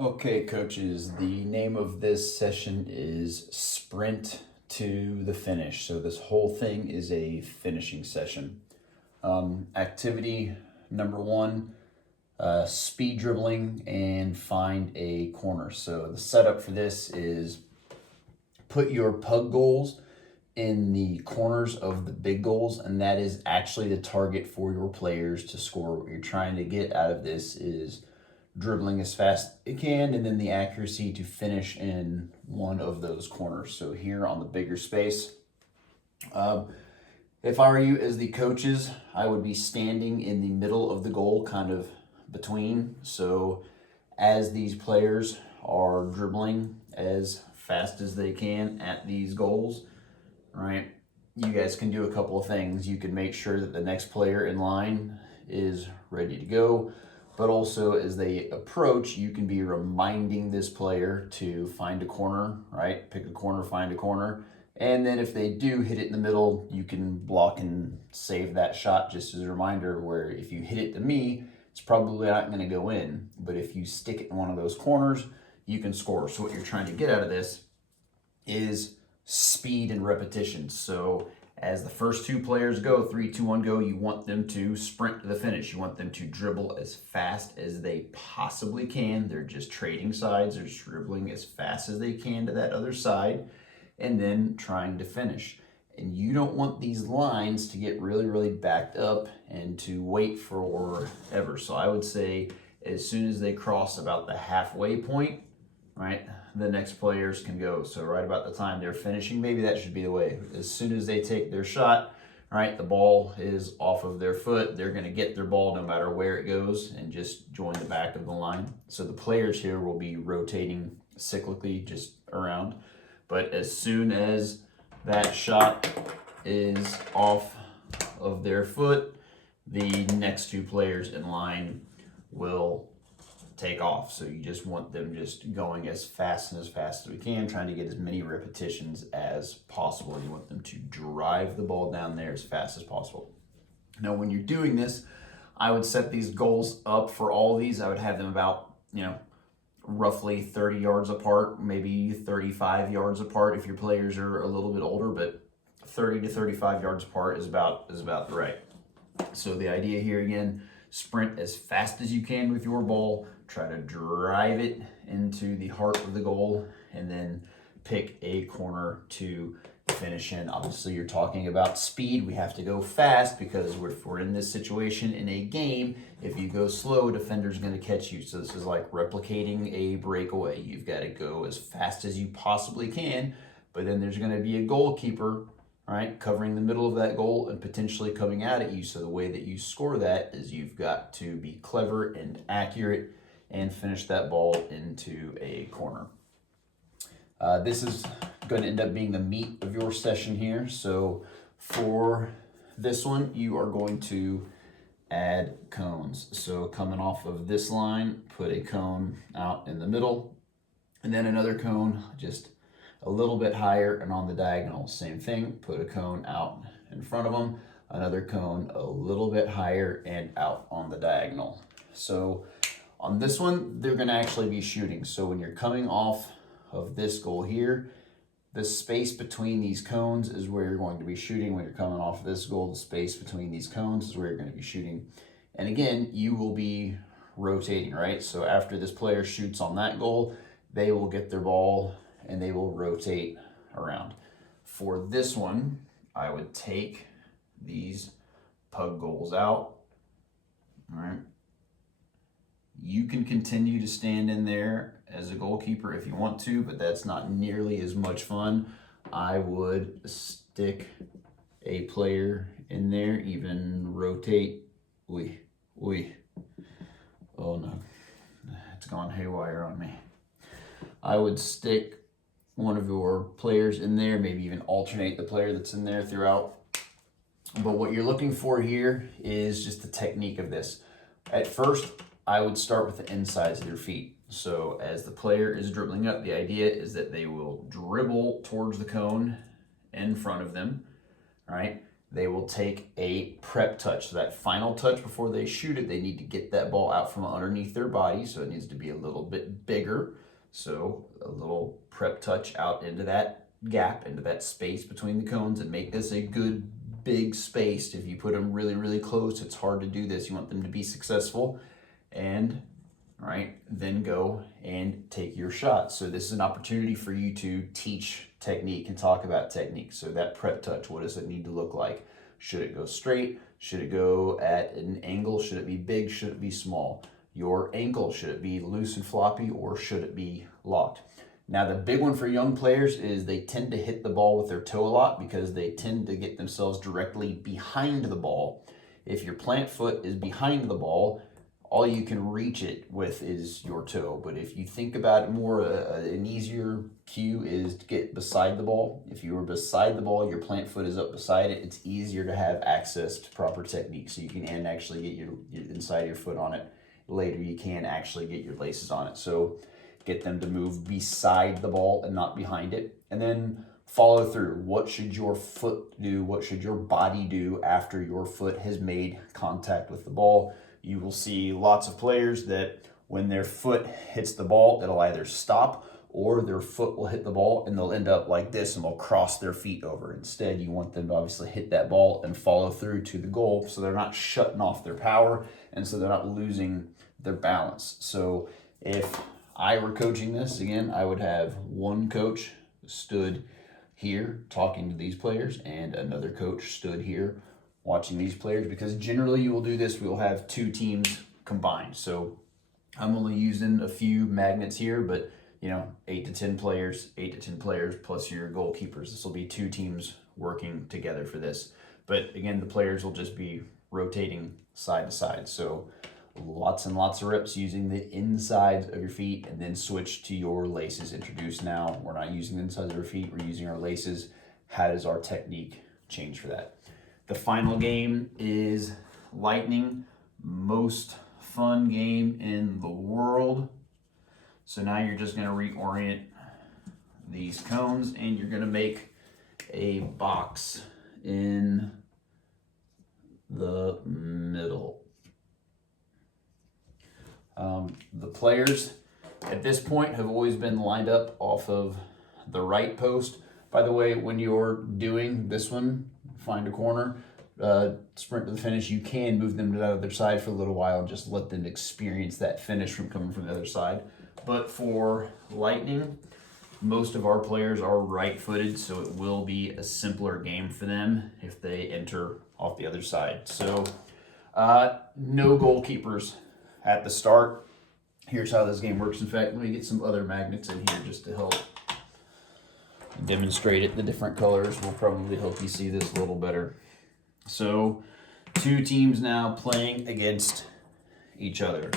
Okay, coaches, the name of this session is Sprint to the Finish. So, this whole thing is a finishing session. Activity number one, speed dribbling and find a corner. So, the setup for this is put your pug goals in the corners of the big goals, and that is actually the target for your players to score. What you're trying to get out of this is dribbling as fast as it can, and then the accuracy to finish in one of those corners. So here on the bigger space, um, if I were you as the coaches, I would be standing in the middle of the goal, kind of between. So as these players are dribbling as fast as they can at these goals, right? You guys can do a couple of things. You can make sure that the next player in line is ready to go, but also as they approach, you can be reminding this player to find a corner, right? Pick a corner, find a corner. And then if they do hit it in the middle, you can block and save that shot just as a reminder, where if you hit it to me, it's probably not going to go in. But if you stick it in one of those corners, you can score. So what you're trying to get out of this is speed and repetition. So as the first two players go, 3, 2, 1, go, you want them to sprint to the finish. You want them to dribble as fast as they possibly can. They're just trading sides. They're dribbling as fast as they can to that other side and then trying to finish. And you don't want these lines to get really, really backed up and to wait forever. So I would say as soon as they cross about the halfway point, right, the next players can go. So right about the time they're finishing, maybe that should be the way. As soon as they take their shot, right, the ball is off of their foot. They're going to get their ball no matter where it goes and just join the back of the line. So the players here will be rotating cyclically just around. But as soon as that shot is off of their foot, the next two players in line will take off. So you just want them just going as fast as we can, trying to get as many repetitions as possible. You want them to drive the ball down there as fast as possible. Now, when you're doing this, I would set these goals up for all of these. I would have them about, roughly 30 yards apart, maybe 35 yards apart if your players are a little bit older, but 30 to 35 yards apart is about right. So the idea here again, sprint as fast as you can with your ball, try to drive it into the heart of the goal, and then pick a corner to finish in. Obviously, you're talking about speed. We have to go fast because if we're in this situation in a game, if you go slow, a defender's going to catch you. So this is like replicating a breakaway. You've got to go as fast as you possibly can, but then there's going to be a goalkeeper, right, covering the middle of that goal and potentially coming out at you. So the way that you score that is you've got to be clever and accurate and finish that ball into a corner. This is going to end up being the meat of your session here. So for this one, you are going to add cones. So coming off of this line, put a cone out in the middle, and then another cone just a little bit higher and on the diagonal. Same thing, put a cone out in front of them, another cone a little bit higher and out on the diagonal. So on this one, they're going to actually be shooting. So when you're coming off of this goal here, the space between these cones is where you're going to be shooting. When you're coming off of this goal, the space between these cones is where you're going to be shooting. And again, you will be rotating, right? So after this player shoots on that goal, they will get their ball and they will rotate around. For this one, I would take these pug goals out, all right? You can continue to stand in there as a goalkeeper if you want to, but that's not nearly as much fun. I would stick a player in there, even rotate. Oh no, it's gone haywire on me. I would stick one of your players in there, maybe even alternate the player that's in there throughout. But what you're looking for here is just the technique of this. At first, I would start with the insides of their feet. So as the player is dribbling up, the idea is that they will dribble towards the cone in front of them, right? they will take a prep touch. So that final touch before they shoot it, they need to get that ball out from underneath their body. So it needs to be a little bit bigger. So a little prep touch out into that gap, into that space between the cones, and make this a good big space. If you put them really, really close, it's hard to do this. You want them to be successful. And then go and take your shot. So this is an opportunity for you to teach technique and talk about technique. So that prep touch, what does it need to look like? Should it go straight? Should it go at an angle? Should it be big? Should it be small? Your ankle, should it be loose and floppy, or should it be locked? Now the big one for young players is they tend to hit the ball with their toe a lot because they tend to get themselves directly behind the ball. If your plant foot is behind the ball, all you can reach it with is your toe. But if you think about it more, an easier cue is to get beside the ball. If you are beside the ball, your plant foot is up beside it, it's easier to have access to proper technique. So you can actually get your inside of your foot on it. Later, you can actually get your laces on it. So get them to move beside the ball and not behind it. And then follow through. What should your foot do? What should your body do after your foot has made contact with the ball? You will see lots of players that when their foot hits the ball, it'll either stop or their foot will hit the ball and they'll end up like this and they'll cross their feet over. Instead, you want them to obviously hit that ball and follow through to the goal so they're not shutting off their power and so they're not losing their balance. So if I were coaching this, again, I would have one coach stood here talking to these players and another coach stood here watching these players, because generally you will do this, we will have two teams combined. So I'm only using a few magnets here, but 8 to 10 players plus your goalkeepers. This will be two teams working together for this. But again, the players will just be rotating side to side. So lots and lots of reps using the insides of your feet, and then switch to your laces. Introduce now, we're not using the insides of our feet, we're using our laces. How does our technique change for that? The final game is Lightning, most fun game in the world. So now you're just going to reorient these cones and you're going to make a box in the middle. The players at this point have always been lined up off of the right post. By the way, when you're doing this one, find a corner, sprint to the finish, you can move them to the other side for a little while and just let them experience that finish from coming from the other side. But for Lightning, most of our players are right-footed, so it will be a simpler game for them if they enter off the other side. So no goalkeepers at the start. Here's how this game works. In fact, let me get some other magnets in here just to help demonstrate it. The different colors will probably help you see this a little better. So two teams now playing against each other.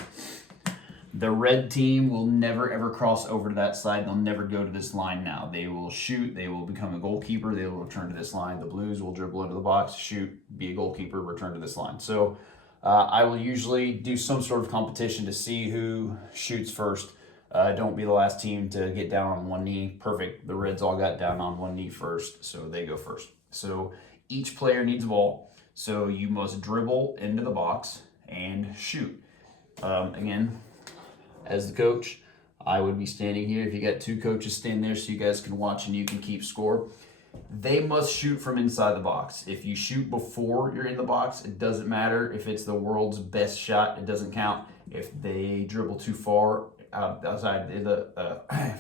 The red team will never ever cross over to that side. They'll never go to this line now. They will shoot, they will become a goalkeeper, they will return to this line. The blues will dribble into the box, shoot, be a goalkeeper, return to this line. So I will usually do some sort of competition to see who shoots first. Don't be the last team to get down on one knee. Perfect. The Reds all got down on one knee first, so they go first. So each player needs a ball. So you must dribble into the box and shoot. Again, as the coach, I would be standing here. If you got two coaches, stand there so you guys can watch and you can keep score. They must shoot from inside the box. If you shoot before you're in the box, it doesn't matter. If it's the world's best shot, it doesn't count. If they dribble too far outside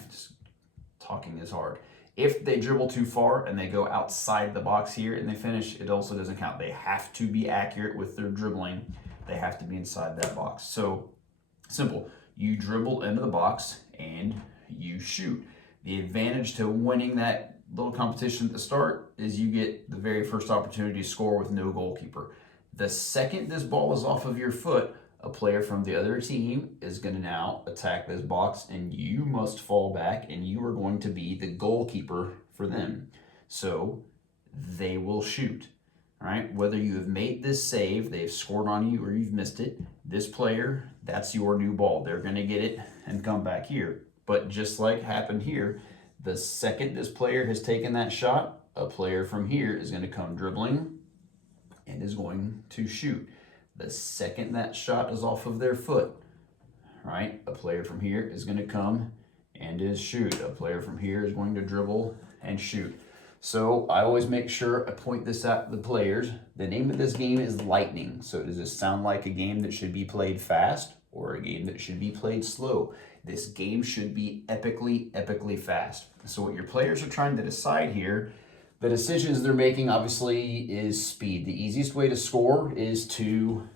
just talking is hard. If they dribble too far and they go outside the box here and they finish, it also doesn't count. They have to be accurate with their dribbling. They have to be inside that box. So simple. You dribble into the box and you shoot. The advantage to winning that little competition at the start is you get the very first opportunity to score with no goalkeeper. The second this ball is off of your foot, a player from the other team is going to now attack this box and you must fall back and you are going to be the goalkeeper for them. So they will shoot. All right, whether you have made this save, they've scored on you, or you've missed it, this player, that's your new ball. They're going to get it and come back here. But just like happened here, the second this player has taken that shot, a player from here is going to come dribbling and is going to shoot. The second that shot is off of their foot, right, a player from here is going to come and is shoot. A player from here is going to dribble and shoot. So I always make sure I point this out to the players. The name of this game is Lightning. So does this sound like a game that should be played fast or a game that should be played slow? This game should be epically fast. So what your players are trying to decide here, the decisions they're making obviously is speed. The easiest way to score is to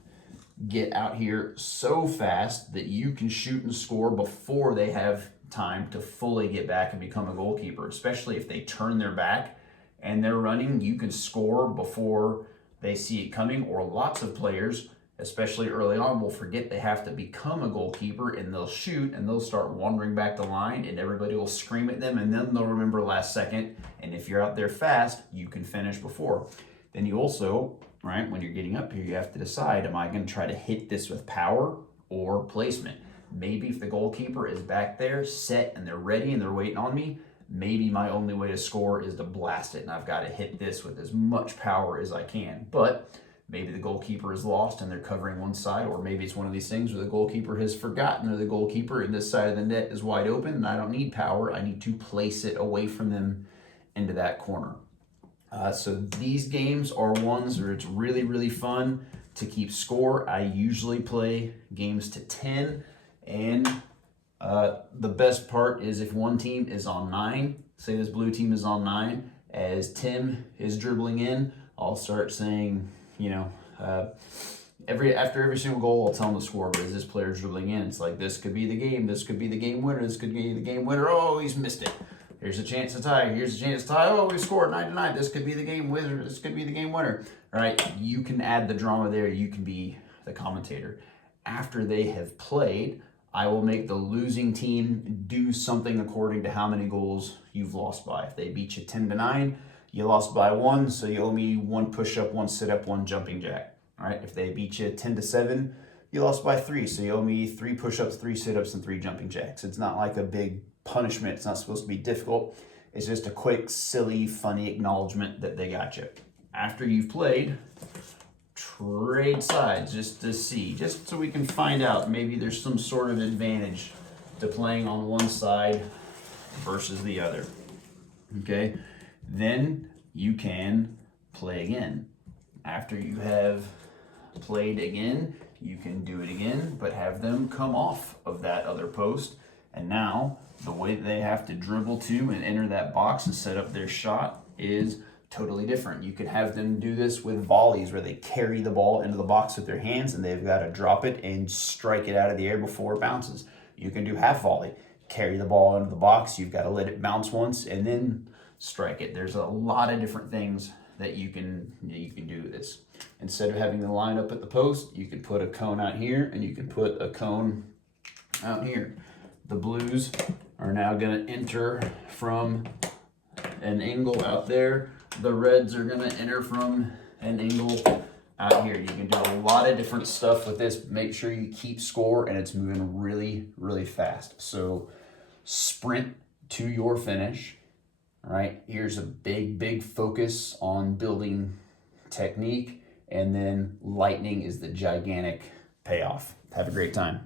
get out here so fast that you can shoot and score before they have time to fully get back and become a goalkeeper, especially if they turn their back and they're running. You can score before they see it coming, or lots of players, especially early on, will forget they have to become a goalkeeper and they'll shoot and they'll start wandering back the line and everybody will scream at them and then they'll remember last second. And if you're out there fast, you can finish before. Then you also, right, when you're getting up here, you have to decide, am I going to try to hit this with power or placement? Maybe if the goalkeeper is back there set and they're ready and they're waiting on me, maybe my only way to score is to blast it and I've got to hit this with as much power as I can. But maybe the goalkeeper is lost and they're covering one side, or maybe it's one of these things where the goalkeeper has forgotten they're the goalkeeper and this side of the net is wide open and I don't need power. I need to place it away from them into that corner. So these games are ones where it's really fun to keep score. I usually play games to 10, and the best part is if one team is on 9, say this blue team is on 9, as Tim is dribbling in, I'll start saying, you know, after every single goal, I'll tell them the score, but as this player dribbling in, it's like, this could be the game, this could be the game winner, this could be the game winner, oh, he's missed it. Here's a chance to tie. Here's a chance to tie. Oh, we scored 9-9. This could be the game winner. This could be the game winner. All right, you can add the drama there. You can be the commentator. After they have played, I will make the losing team do something according to how many goals you've lost by. If they beat you 10-9, you lost by 1, so you owe me 1 push-up, 1 sit-up, 1 jumping jack. All right, if they beat you 10-7, you lost by 3, so you owe me 3 push-ups, 3 sit-ups, and 3 jumping jacks. It's not like a big punishment. It's not supposed to be difficult. It's just a quick, silly, funny acknowledgement that they got you. After you've played, trade sides just to see, just so we can find out maybe there's some sort of advantage to playing on one side versus the other. Okay, then you can play again. After you have played again, you can do it again, but have them come off of that other post. And now the way that they have to dribble to and enter that box and set up their shot is totally different. You could have them do this with volleys where they carry the ball into the box with their hands and they've got to drop it and strike it out of the air before it bounces. You can do half volley, carry the ball into the box, you've got to let it bounce once and then strike it. There's a lot of different things that you can do with this. Instead of having the line up at the post, you can put a cone out here and you can put a cone out here. The Blues are now going to enter from an angle out there. The Reds are going to enter from an angle out here. You can do a lot of different stuff with this. Make sure you keep score and it's moving really fast. So sprint to your finish. All right, here's a big focus on building technique, and then lightning is the gigantic payoff. Have a great time.